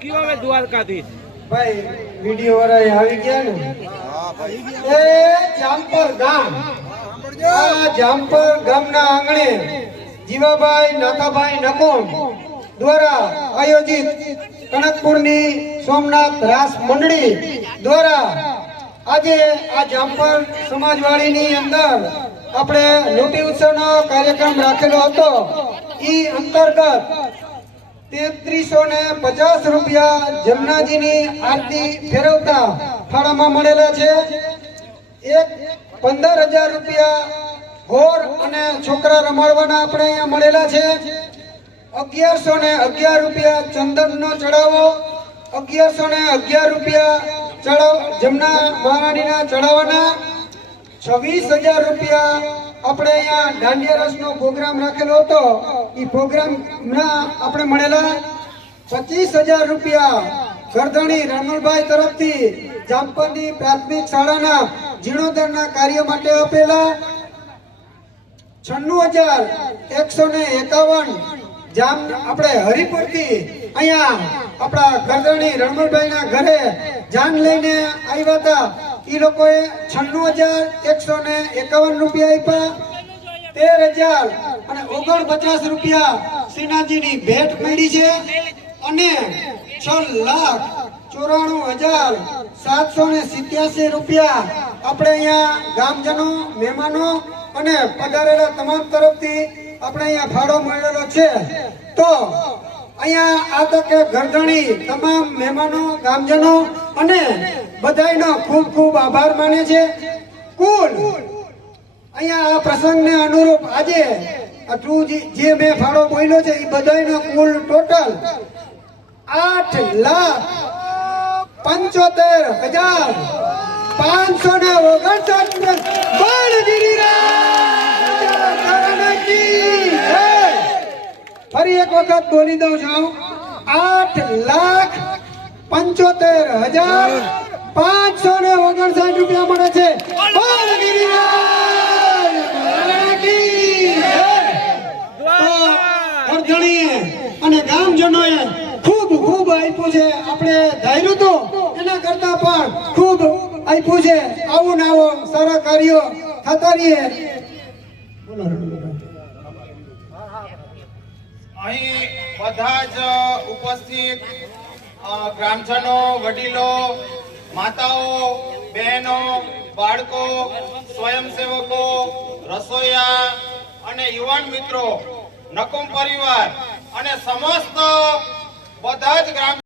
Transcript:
કયો હવે દ્વારકાધીશ ભાઈ વિડિયો વાળા આવી ગયા ને એ જામપર ગામ આ જામપર ગામના આંગણે જીવાભાઈ નાથાભાઈ નકોમ દ્વારા આયોજિત કનકપુરની સોમનાથ રાસ મંડળી દ્વારા આજે આ જામપર સમાજવાડીની અંદર આપણે લોટી ઉત્સવનો કાર્યક્રમ રાખેલો હતો ઈ અંતર્ગત 3350 રૂપિયા જમનાજીની આરતી ફેરવતા ફાળામાં મળેલા છે. એક 15000 રૂપિયા હોર અને છોકરા રમાડવાના આપણે અહીંયા મળેલા છે. 1111 રૂપિયા ચંદનનો ચડાવો, 1111 રૂપિયા જમના મહારાણીના ચડાવવાના, 26000 રૂપિયા આપણે અહીંયા દાંડિયા રસનો પ્રોગ્રામ રાખેલો હતો એ પ્રોગ્રામના આપણે મળેલા. 25000 રૂપિયા ગરધણી રણુલભાઈ તરફથી જામપરની પ્રાથમિક શાળાના જીર્ણોદ્ધારના કાર્ય માટે આપેલા. 96151 જામ આપણે હરિપુરથી અહીંયા આપણા ગરધણી રણુલભાઈના ઘરે જાન લઈને આવ્યા હતા. એ લોકોએ 96151 રૂપિયા આપ્યા. 13049 રૂપિયા શ્રીનાથજીની ભેટ મળી છે અને 6,94,787 રૂપિયા આપણે અહીંયા ગામજનો, મહેમાનો અને પધારેલા તમામ તરફથી આપણે અહીંયા ફાળો મળેલો છે. તો અહીંયા આ તકે ગરધણી તમામ મહેમાનો, ગામજનો અને બધાયનો ખૂબ ખૂબ આભાર માને છે. કુલ અહીંયા આ પ્રસંગને અનુરૂપ આજે આટલું જે મેં ફાળો બોલ્યો છે એ બધાયનો કુલ ટોટલ 8,55,059 ફરી એક વખત બોલી દઉં છું, 8,75,559 રૂપિયા મળે છે. અને ગામજનોએ ખૂબ ખૂબ આપ્યું છે. આપણે ધાર્યું તો એના કરતા પણ ખૂબ આપ્યું છે. આવું ને આવો સારા કાર્યો થતા રહીએ. અહીં બધા જ ઉપસ્થિત ગ્રામજનો, વડીલો, માતાઓ, બહેનો, બાળકો, સ્વયંસેવકો, રસોઈયા અને યુવાન મિત્રો, નકુમ પરિવાર અને સમસ્ત બધા જ ગ્રામ